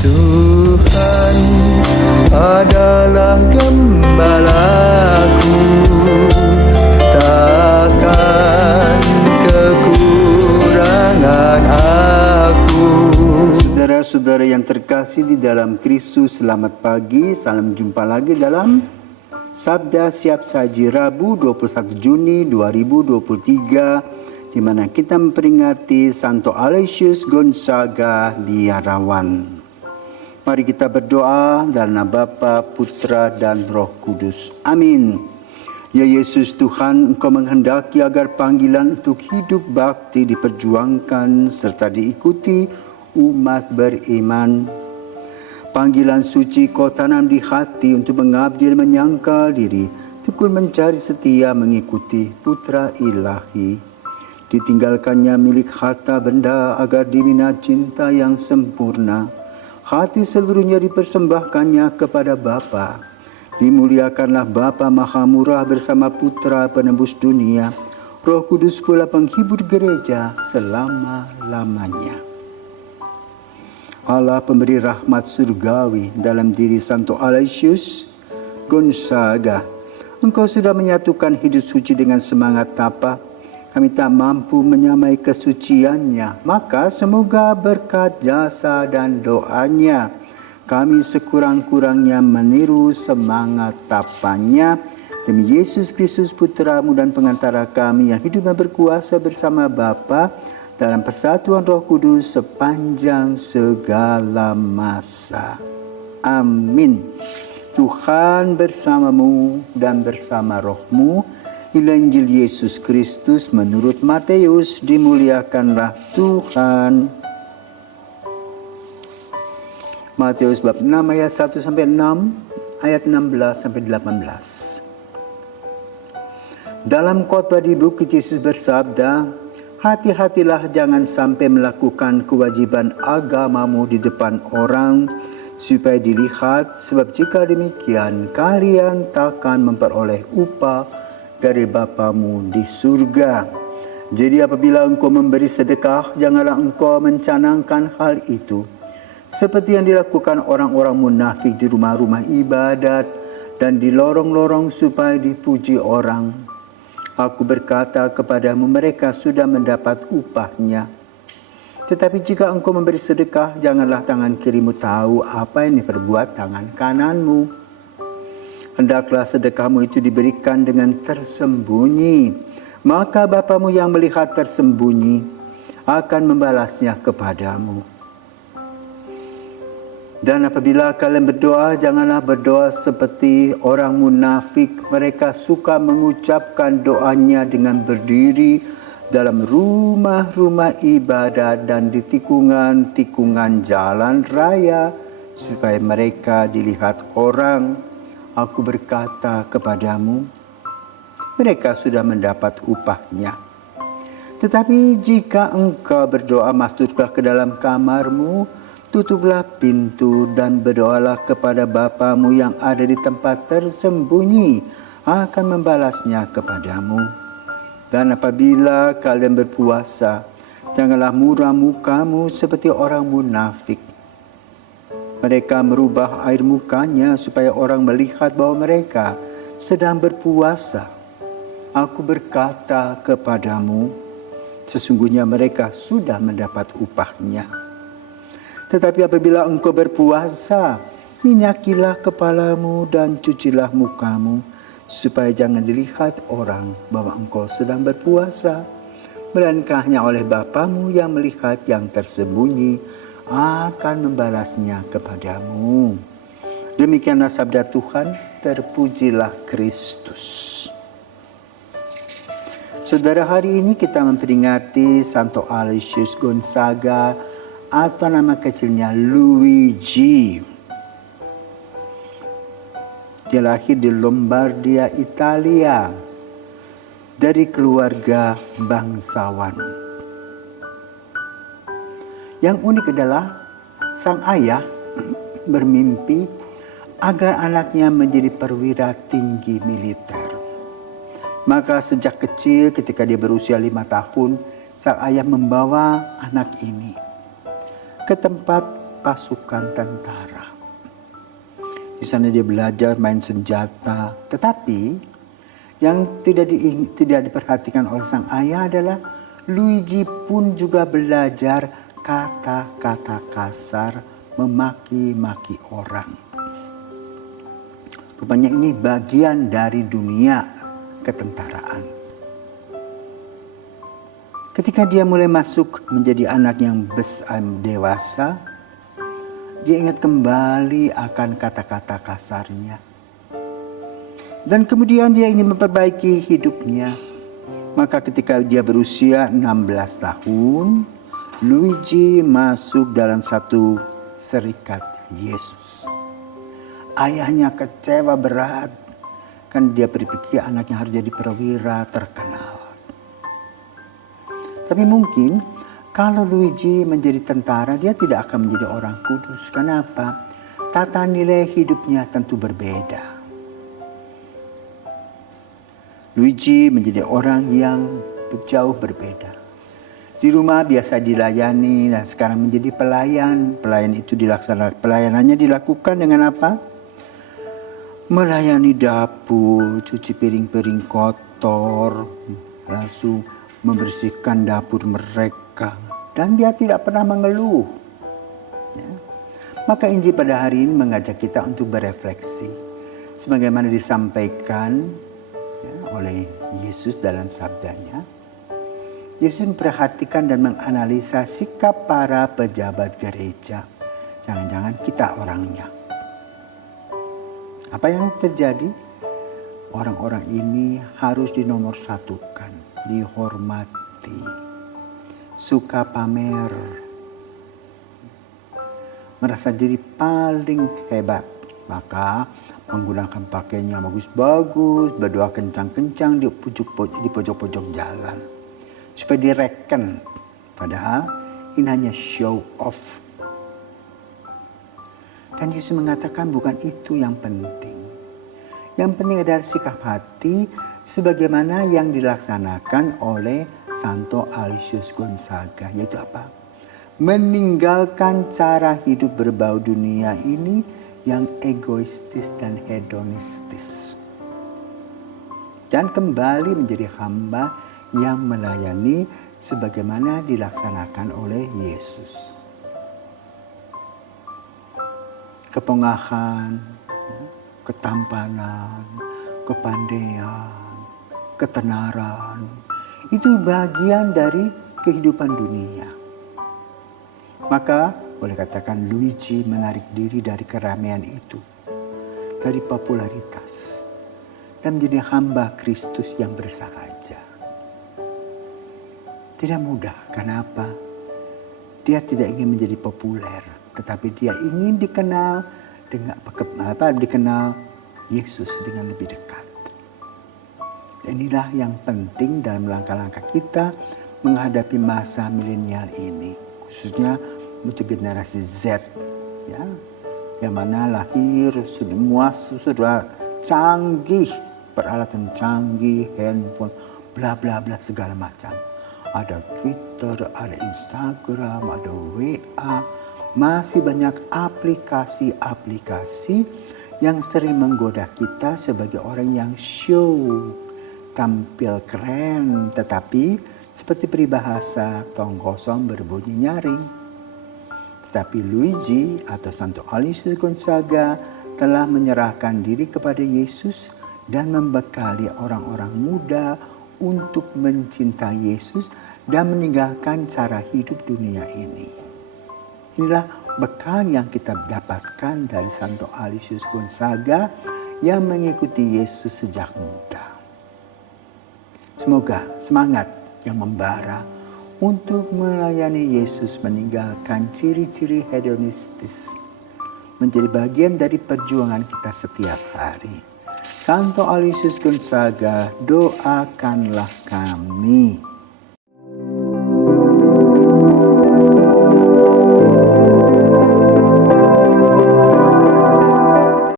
Tuhan adalah gembalaku, takkan kekurangan aku. Saudara-saudara yang terkasih di dalam Kristus, selamat pagi. Salam jumpa lagi dalam Sabda Siap Saji Rabu 21 Juni 2023, di mana kita memperingati Santo Aloysius Gonzaga Biarawan. Mari kita berdoa dalam nama Bapa, Putra, dan Roh Kudus. Amin. Ya Yesus Tuhan, Engkau menghendaki agar panggilan untuk hidup bakti diperjuangkan serta diikuti umat beriman. Panggilan suci Kau tanam di hati untuk mengabdi dan menyangkal diri, tekun mencari setia mengikuti Putra Ilahi. Ditinggalkannya milik harta benda agar diminat cinta yang sempurna. Hati seluruhnya dipersembahkannya kepada Bapa. Dimuliakanlah Bapa Maha Murah bersama Putra Penebus dunia, Roh Kudus pula penghibur gereja selama-lamanya. Allah pemberi rahmat surgawi dalam diri Santo Aloysius Gonzaga, Engkau sudah menyatukan hidup suci dengan semangat tapa. Kami tak mampu menyamai kesuciannya, maka semoga berkat jasa dan doanya kami sekurang-kurangnya meniru semangat tapanya. Demi Yesus Kristus Putra-Mu dan pengantara kami yang hidup dan berkuasa bersama Bapa dalam persatuan Roh Kudus sepanjang segala masa. Amin. Tuhan bersamamu dan bersama rohmu. Inilah Injil Yesus Kristus menurut Matius. Dimuliakanlah Tuhan. Matius bab 6 ayat 1 sampai 6, ayat 16 sampai 18. Dalam khotbah di bukit Yesus bersabda, hati-hatilah jangan sampai melakukan kewajiban agamamu di depan orang supaya dilihat, sebab jika demikian kalian takkan memperoleh upah dari Bapamu di surga. Jadi apabila engkau memberi sedekah, janganlah engkau mencanangkan hal itu seperti yang dilakukan orang-orang munafik di rumah-rumah ibadat dan di lorong-lorong supaya dipuji orang. Aku berkata kepadamu, mereka sudah mendapat upahnya. Tetapi jika engkau memberi sedekah, janganlah tangan kirimu tahu apa yang diperbuat tangan kananmu. Hendaklah sedekahmu itu diberikan dengan tersembunyi, maka Bapamu yang melihat tersembunyi akan membalasnya kepadamu. Dan apabila kalian berdoa, janganlah berdoa seperti orang munafik. Mereka suka mengucapkan doanya dengan berdiri dalam rumah-rumah ibadat dan di tikungan-tikungan jalan raya, supaya mereka dilihat orang. Aku berkata kepadamu, mereka sudah mendapat upahnya. Tetapi jika engkau berdoa, masuklah ke dalam kamarmu, tutuplah pintu dan berdoalah kepada Bapamu yang ada di tempat tersembunyi, akan membalasnya kepadamu. Dan apabila kalian berpuasa, janganlah muram mukamu seperti orang munafik. Mereka merubah air mukanya supaya orang melihat bahwa mereka sedang berpuasa. Aku berkata kepadamu, sesungguhnya mereka sudah mendapat upahnya. Tetapi apabila engkau berpuasa, minyakilah kepalamu dan cucilah mukamu, supaya jangan dilihat orang bahwa engkau sedang berpuasa, melainkan hanya oleh Bapamu yang melihat yang tersembunyi akan membalasnya kepadamu. Demikianlah sabda Tuhan, terpujilah Kristus. Saudara, hari ini kita memperingati Santo Aloysius Gonzaga atau nama kecilnya Luigi. Dia lahir di Lombardia, Italia, dari keluarga bangsawan. Yang unik adalah sang ayah bermimpi agar anaknya menjadi perwira tinggi militer. Maka sejak kecil ketika dia berusia 5 tahun, sang ayah membawa anak ini ke tempat pasukan tentara. Di sana dia belajar main senjata, tetapi yang tidak diperhatikan oleh sang ayah adalah Luigi pun juga belajar kata-kata kasar, memaki-maki orang. Rupanya ini bagian dari dunia ketentaraan. Ketika dia mulai masuk menjadi anak yang dewasa, dia ingat kembali akan kata-kata kasarnya. Dan kemudian dia ingin memperbaiki hidupnya. Maka ketika dia berusia 16 tahun, Luigi masuk dalam satu serikat Yesus. Ayahnya kecewa berat, kan dia berpikir anaknya harus jadi perwira terkenal. Tapi mungkin kalau Luigi menjadi tentara, dia tidak akan menjadi orang kudus. Kenapa? Tata nilai hidupnya tentu berbeda. Luigi menjadi orang yang jauh berbeda. Di rumah biasa dilayani dan sekarang menjadi pelayan. Pelayanannya dilakukan dengan apa? Melayani dapur, cuci piring-piring kotor, langsung membersihkan dapur mereka. Dan dia tidak pernah mengeluh. Ya. Maka Injil pada hari ini mengajak kita untuk berefleksi. Sebagaimana disampaikan oleh Yesus dalam sabdanya. Yesus memperhatikan dan menganalisa sikap para pejabat gereja. Jangan-jangan kita orangnya. Apa yang terjadi? Orang-orang ini harus dinomorsatukan, dihormati, suka pamer, merasa diri paling hebat, maka menggunakan pakaiannya bagus-bagus, berdoa kencang-kencang di pojok-pojok jalan, supaya direken. Padahal ini hanya show off. Dan Yesus mengatakan bukan itu yang penting. Yang penting adalah sikap hati sebagaimana yang dilaksanakan oleh Santo Aloysius Gonzaga. Yaitu apa? Meninggalkan cara hidup berbau dunia ini yang egoistis dan hedonistis. Dan kembali menjadi hamba yang melayani sebagaimana dilaksanakan oleh Yesus. Kepongahan, ketampanan, kepandaian, ketenaran, itu bagian dari kehidupan dunia. Maka boleh katakan Luigi menarik diri dari keramaian itu, dari popularitas, dan menjadi hamba Kristus yang bersahaja. Tidak mudah, kenapa? Dia tidak ingin menjadi populer, tetapi dia ingin dikenal Yesus dengan lebih dekat. Inilah yang penting dalam langkah-langkah kita menghadapi masa milenial ini, khususnya untuk generasi Z, ya, yang mana lahir semua sudah canggih, peralatan canggih, handphone, bla bla bla segala macam. Ada Twitter, ada Instagram, ada WA, masih banyak aplikasi-aplikasi yang sering menggoda kita sebagai orang yang show, tampil keren, tetapi seperti peribahasa tong kosong berbunyi nyaring. Tetapi Luigi atau Santo Aloysius Gonzaga telah menyerahkan diri kepada Yesus dan membekali orang-orang muda untuk mencintai Yesus dan meninggalkan cara hidup dunia ini. Inilah bekal yang kita dapatkan dari Santo Aloysius Gonzaga yang mengikuti Yesus sejak muda. Semoga semangat yang membara untuk melayani Yesus meninggalkan ciri-ciri hedonistis menjadi bagian dari perjuangan kita setiap hari. Santo Aloysius Gonzaga, doakanlah kami.